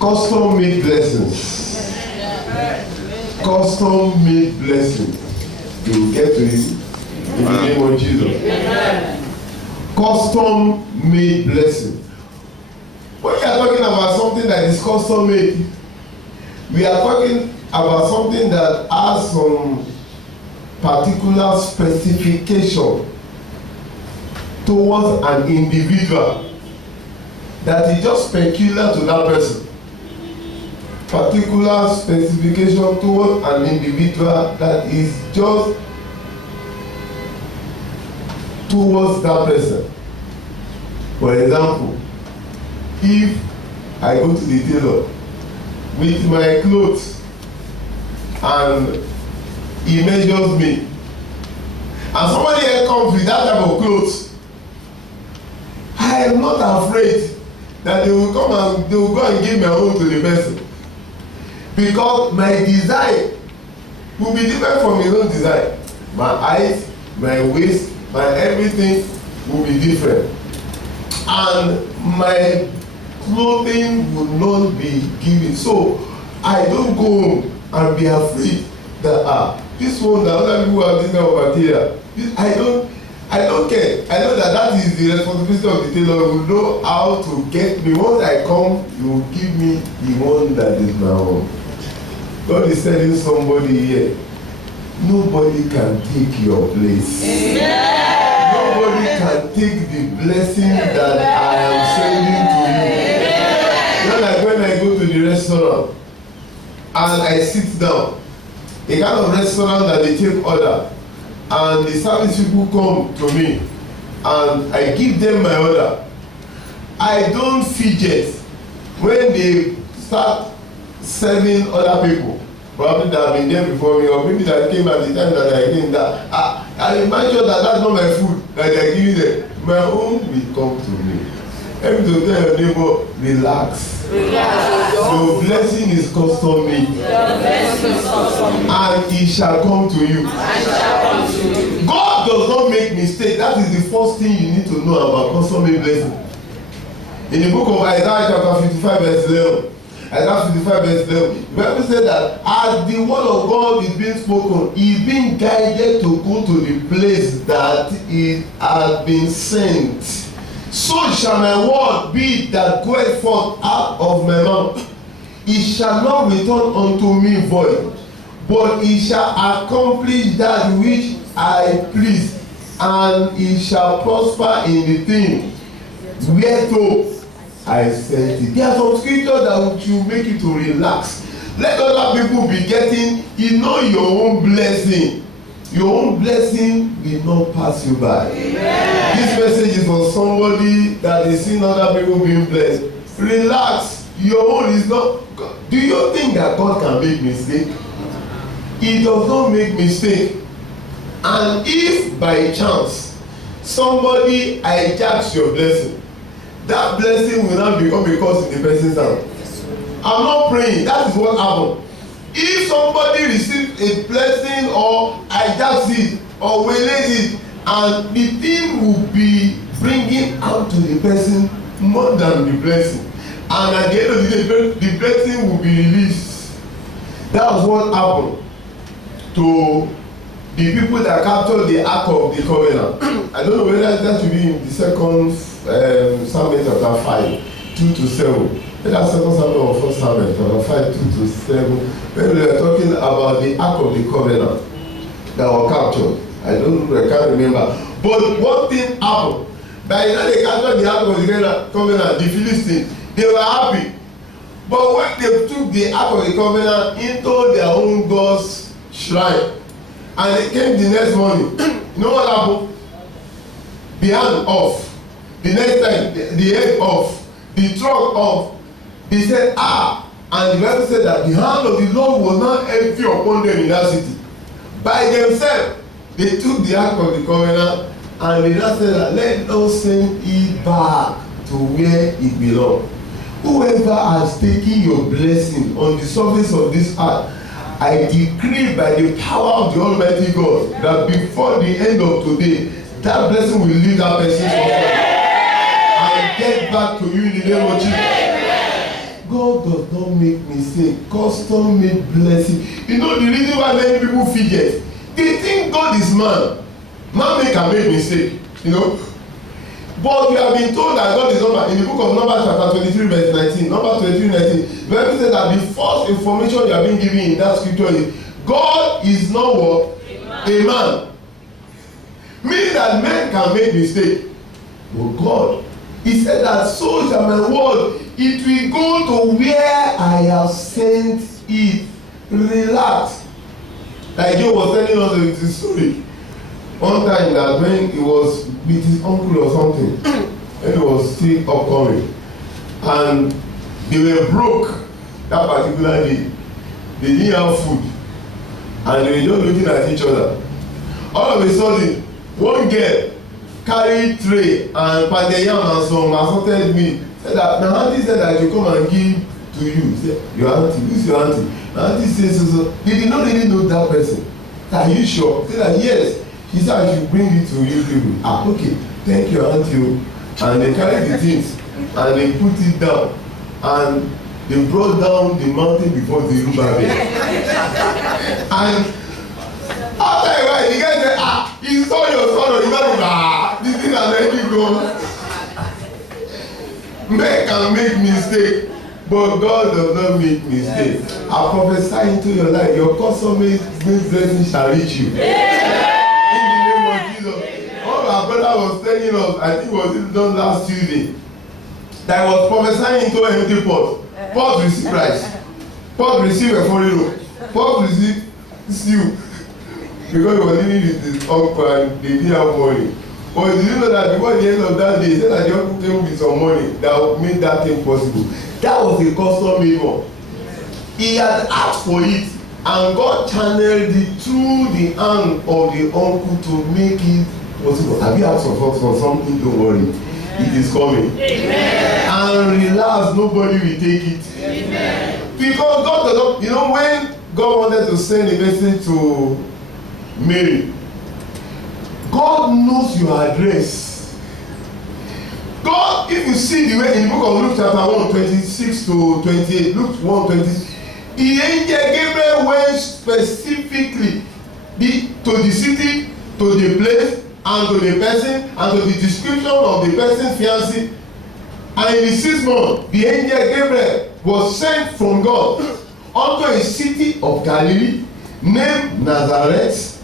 Custom made blessings. Custom made blessings. They will get to you in the name of Jesus. Custom made blessing. When we are talking about something that is custom made, we are talking about something that has some particular specification towards an individual that is just peculiar to that person. Particular specification towards an individual that is just towards that person. For example, if I go to the tailor with my clothes and he measures me, and somebody else comes with that type of clothes, I am not afraid that they will come and they will go and give my own to the person, because my design will be different from his own design. My height, my waist, my everything will be different, and my clothing will not be given. So I don't go home and be afraid that this one that other people have this kind of material. I don't care. I know that is the responsibility of the tailor. Will know how to get me. Once I come, you will give me the one that is my own. God is telling somebody here, nobody can take your place. Amen. Nobody can take the blessing that I am sending to you. Not like when I go to the restaurant and I sit down, a kind of restaurant that they take order, and the service people come to me and I give them my order. I don't fidget when they start serving other people, probably that have been there before me, or maybe that came at the time that I came, that I remind you that that's not my food that they are giving them. My own will come to me. Every time tell your neighbor, relax. Your blessing is custom made, and it shall come to you. God does not make mistake. That is the first thing you need to know about custom made blessing. In the book of Isaiah chapter 55 verse 11, Isaiah 55 verse 11, the Bible said that as the word of God is being spoken, he is being guided to go to the place that it has been sent. So shall my word be that goeth forth out of my mouth. It shall not return unto me void, but it shall accomplish that which I please, and it shall prosper in the thing whereto I sent it. There are some scriptures that will make you to relax. Let other people be getting, your own blessing. Your own blessing will not pass you by. Amen. This message is for somebody that is seeing other people being blessed. Relax. Your own is not. Do you think that God can make mistake? He does not make mistake. And if by chance somebody hijacks your blessing, that blessing will not become a curse in the person's hand. I'm not praying. That is what happened. If somebody receives a blessing or hijacks it or waylays it, and the thing will be bringing out to the person more than the blessing, and at the end of the day the blessing will be released. That was what happened to the people that captured the Ark of the Covenant. I don't know whether that should be in the second Samuel chapter 5 2-7. That's second Samuel or first Samuel chapter 5 2-7. When we are talking about the Ark of the Covenant that were captured. I can't remember. But one thing happened. By the time they captured the Ark of the Covenant, the Philistines, they were happy. But when they took the Ark of the Covenant into their own God's shrine, and they came the next morning, you know what happened? The hand off. The next time, the head off. The trunk off. They said, and the Bible said that the hand of the Lord was not heavy upon them in that city. By themselves, they took the Ark of the Covenant, and they now said that let us send it back to where it belongs. Whoever has taken your blessing on the surface of this earth, I decree by the power of the Almighty God that before the end of today, that blessing will leave that person's life and get back to you in the name of Jesus. God God does not make mistake. Custom made blessing. You know the reason why many people forget? They think God is man. Man can make mistake. You know. But we have been told that God is not. In the book of Numbers chapter 23 verse 19. Numbers 23:19. The Bible says that the first information you have been given in that scripture is God is not what? A man. Meaning that men can make mistake. But God, he said that so shall my word, it will go to where I have sent it. Relax. Like Joe was telling us this story. One time that when he was with his uncle or something, when he was still upcoming, and they were broke that particular day. They didn't have food. And they were just looking at each other. All of a sudden, one girl carried tray and pounded yam and some assorted meat. Said that my auntie said that you come and give to you. Say, your auntie, who's your auntie? My auntie says so. They did not really know that person. Are you sure? Say that yes. He said I should bring it to you people. Ah, okay. Thank you, auntie. And they carried the things and they put it down. And they brought down the mountain before the Yoruba men. And after a while, the guy said, ah, he saw your son or you got this thing and let you go. Men can make mistake, but God does not make mistake. I prophesy into your life, your consummate blessing shall reach you. In the name of Jesus. All our brother was telling us, I think it was done last Tuesday, that I was prophesying into an empty pot. Pot received Christ. Pot received a foreign loan. Pot received stew. Because he was living with his uncle and they didn't have money. But did you know that before the end of that day, he said that the uncle came with some money that would make that thing possible. That was a custom made one. He had asked for it, and God channeled it through the hand of the uncle to make it possible. Have you asked for something? Don't worry. It is coming. Amen. And relax, nobody will take it. Amen. Because God does not, you know, when God wanted to send a message to Mary, God knows your address. God, if you see the way in the book of Luke chapter 1, 26 to 28, Luke 1, 26, the angel Gabriel went specifically to the city, to the place, and to the person, and to the description of the person's fiancé. And in the 6th month, the angel Gabriel was sent from God unto a city of Galilee named Nazareth,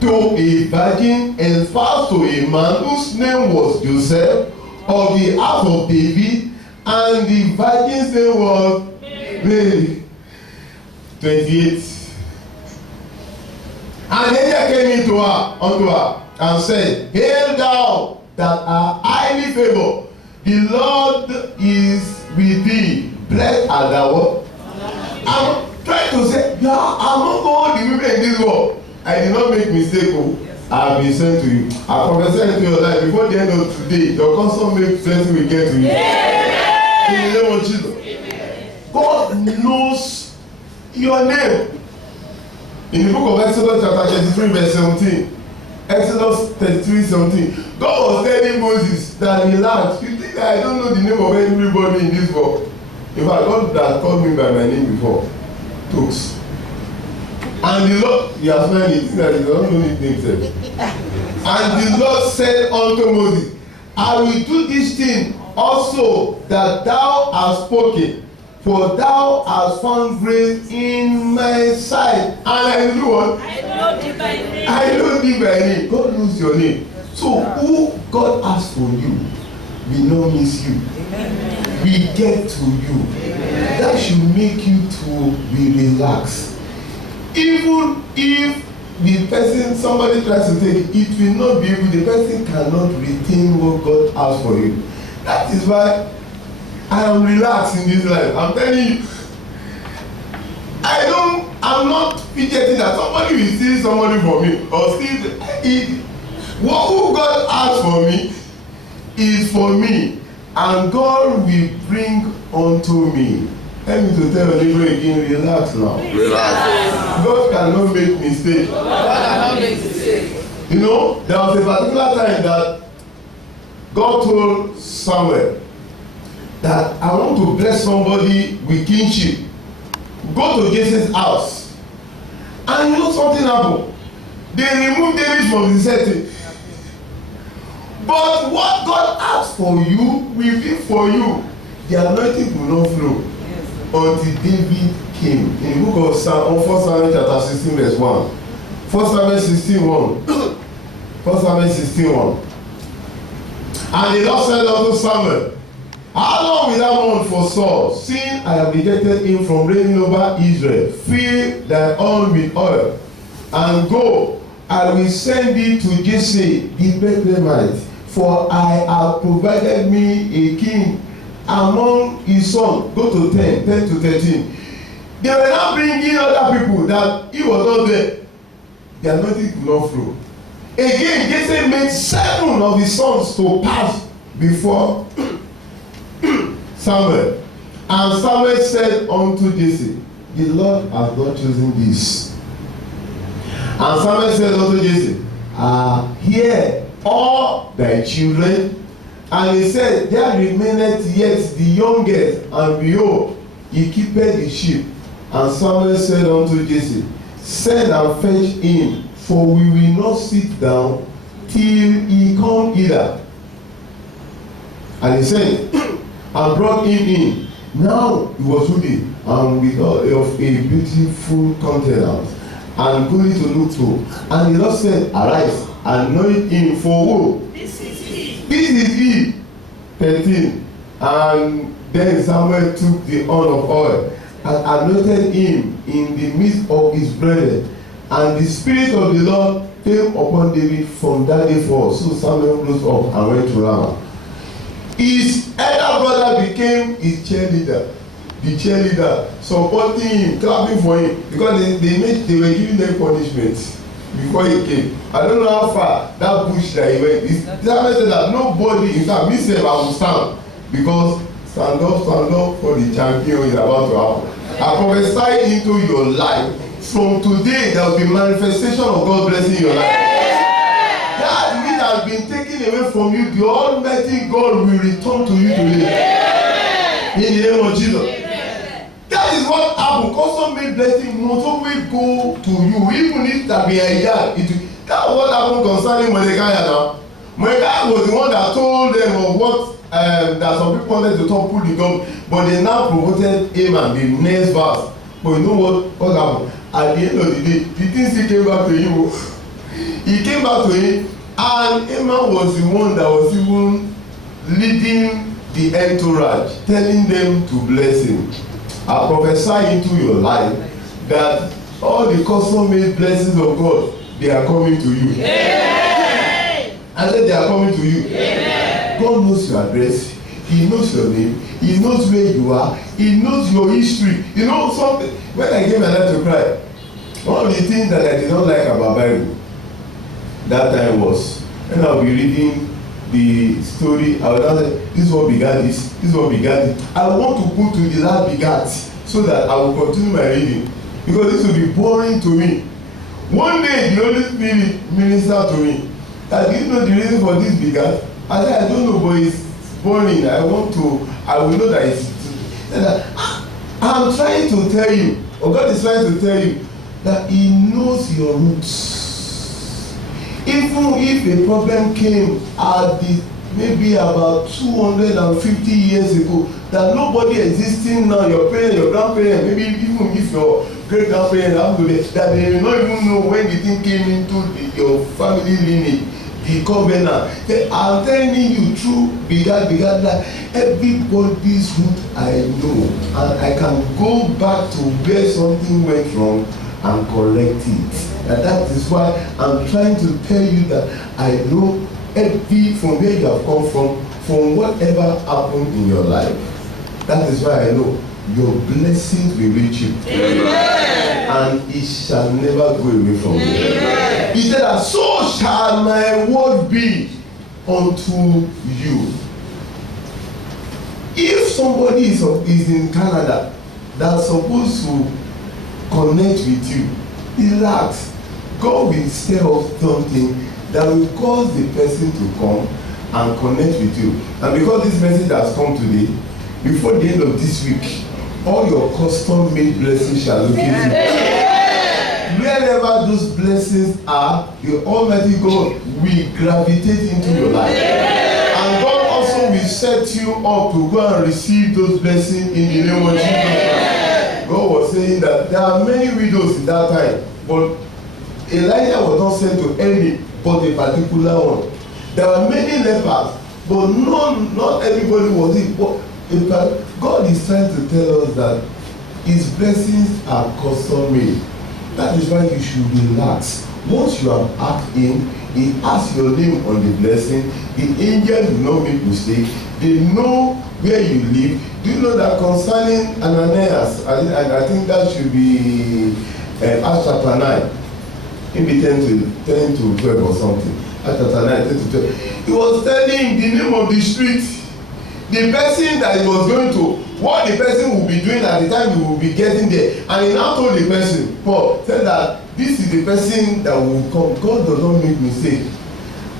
to a virgin espoused to a man whose name was Joseph of the house of David, and the virgin's name was Mary. 28. And the angel came unto her and said, Hail thou that art highly favored, the Lord is with thee. Blessed art thou. I'm trying to say, yeah, among all the women in this world, I did not make mistake. Oh, I have been sent to you. I prophesy into your life before the end of today. Your consummate blessing will get to you. Yeah. In the name of Jesus. Amen. God knows your name. In the book of Exodus chapter 33 verse 17. Exodus 33:17. God was telling Moses that he laughed. You think that I don't know the name of everybody in this world? In fact, God that called me by my name before. Tooks. And the Lord, you are smiling, that you don't know his name, sir. And the Lord said unto Moses, I will do this thing also that thou hast spoken, for thou hast found grace in my sight. And I do what? I know thee by name. I know thee by name. God knows your name. So who God asks for you will not miss you. Amen. We get to you. Amen. That should make you to be relaxed. Even if the person, somebody tries to take it, it will not be able, the person cannot retain what God has for you. That is why I am relaxed in this life. I'm telling you, I'm not fidgeting that somebody will steal somebody from me or steal. Who God has for me is for me, and God will bring unto me. Let me to tell your neighbor again, relax now. Relax. God cannot make mistakes. God cannot make mistakes. You know, there was a particular time that God told Samuel that I want to bless somebody with kinship. Go to Jesse's house. And you know something happened. They removed David from the setting. But what God asked for you will be for you. The anointing will not flow until David came. In the book of Psalm, 1 Samuel chapter 16 verse 1. 1 Samuel 16 1. 1 Samuel 16 1. And the Lord said unto Samuel, how long will thou mourn for Saul, seeing I have rejected him from reigning over Israel? Fill thy horn with oil, and go, I will send thee to Jesse the Bethlehemite, for I have provided me a king among his sons. Go to 10 to 13. They were not bringing other people that he was not there. The anointing could not flow. Again, Jesse made 7 of his sons to pass before Samuel. And Samuel said unto Jesse, the Lord has not chosen this. And Samuel said unto Jesse, hear all thy children. And he said, there remaineth yet the youngest, and behold, he keepeth the sheep. And Samuel said unto Jesse, send and fetch him, for we will not sit down till he come hither. And he said, and brought him in. Now he was hooded and with of a beautiful countenance, and goodly to look to. And the Lord said, arise, anoint him, for who? This is he. This is he. 13. And then Samuel took the horn of oil and anointed him in the midst of his brethren. And the Spirit of the Lord came upon David from that day forth. So Samuel rose up and went to Ramah. His elder brother became his cheerleader. The cheerleader supporting him, clapping for him, because they were giving them punishment before he came. I don't know how far that bush that he went. Samuel said that nobody, in fact, me sef I will stand, because stand up for the champion is about to happen. I prophesy into your life. From today, there will be manifestation of God blessing your life. That which has been taken away from you, the Almighty God will return to you today. In the name of Jesus. That is what happened. Custom-made blessing must always go to you, even if that be a yard. That's what happened concerning Mordecai now. Mordecai was the one that told them of what that some people wanted to topple the government, but they now promoted Haman, the next verse. But you know what happened? At the end of the day, the thing still came back to him. He came back to him, and Haman was the one that was even leading the entourage, telling them to bless him. I prophesy into your life that all the custom-made blessings of God, they are coming to you. Yeah. I said they are coming to you. Yeah. God knows your address. He knows your name. He knows where you are. He knows your history. You know something? When I gave my life to Christ, one of the things that I did not like about Bible that time was when I would be reading the story, I would say, this one begat this, this one begat it. I want to put to the last begat so that I will continue my reading, because this will be boring to me. One day the Holy Spirit ministered to me that, do you know the reason for this begat? I said, I don't know, but it's boring. I will know that it's I'm trying to tell you, or God is trying to tell you, that He knows your roots. Even if a problem came at the maybe about 250 years ago, that nobody existing now, your parents, your grandparents, maybe even if your great grandparents have to be, that they will not even know when the thing came into your family lineage, the covenant. I'm telling you through begat that everybody's root I know, and I can go back to where something went wrong and correct it. And that is why I'm trying to tell you that I know from where you have come from whatever happened in your life. That is why I know your blessings will reach you. Amen. And it shall never go away from you. Amen. He said that so shall my word be unto you. If somebody is in Canada that's supposed to connect with you, relax. God will stir up something that will cause the person to come and connect with you. And because this message has come today, before the end of this week, all your custom-made blessings shall locate you. Wherever those blessings are, the Almighty God will gravitate into your life. And God also will set you up to go and receive those blessings in the name of Jesus. God was saying that there are many widows in that time, but Elijah was not sent to any but a particular one. There were many lepers, but not everybody was it. But God is trying to tell us that His blessings are custom made. That is why you should relax. Once you have asked Him, He asks your name on the blessing. The angels will not make mistake. They know where you live. Do you know that concerning Ananias? I think that should be Acts chapter 9. Maybe 10 to 12 or something. Acts chapter 9, 10 to 12. He was telling him the name of the street. The person that he was going to, what the person will be doing at the time he will be getting there. And he now told the person, Paul, said that this is the person that will come. God does not make mistake.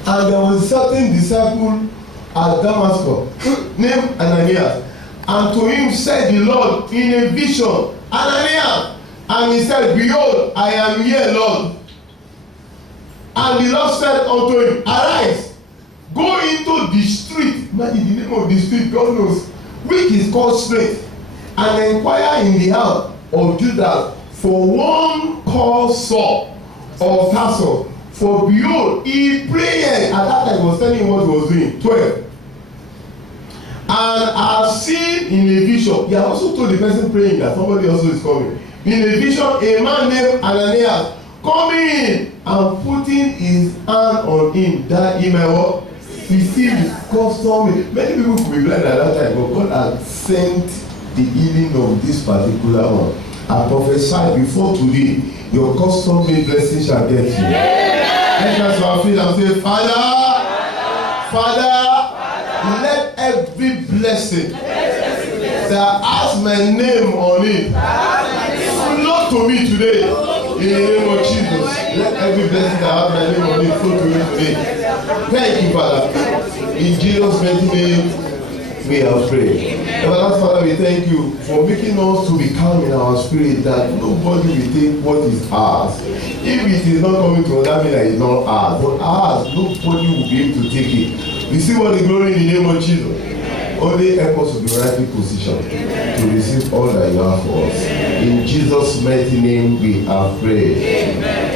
And there was a certain disciple at Damascus named Ananias. And to him said the Lord in a vision, Ananias. And he said, behold, I am here, Lord. And the Lord said unto him, arise, go into the street. Imagine the name of the street, God knows, which is called Straight, and inquire in the house of Judas for one called Saul of Tarsus. For behold, he prayed. At that time, he was telling him what he was doing. 12. And I have seen in a vision. He had also told the person praying that somebody also is coming. In a vision, a man named Ananias coming in and putting his hand on him that he might what? Receive his custom. Many people could be blind at that time, but God had sent the healing of this particular one. I prophesy before today, your custom made blessing shall get you. Let's our feet and say, Father, let every blessing that has my name on it flow to me today. In the name of Jesus, let every blessing that has my name on it flow to me today. Thank you, Father. In Jesus' mighty name, we have prayed. Everlasting Father, we thank you for making us to be calm in our spirit, that nobody will take what is ours. If it is not coming to us, that means that it's not ours. But ours, nobody will be able to take it. We see what the glory in the name of Jesus. Only help us to be rightly positioned to receive all that you have for us. In Jesus' mighty name, we have prayed. Amen.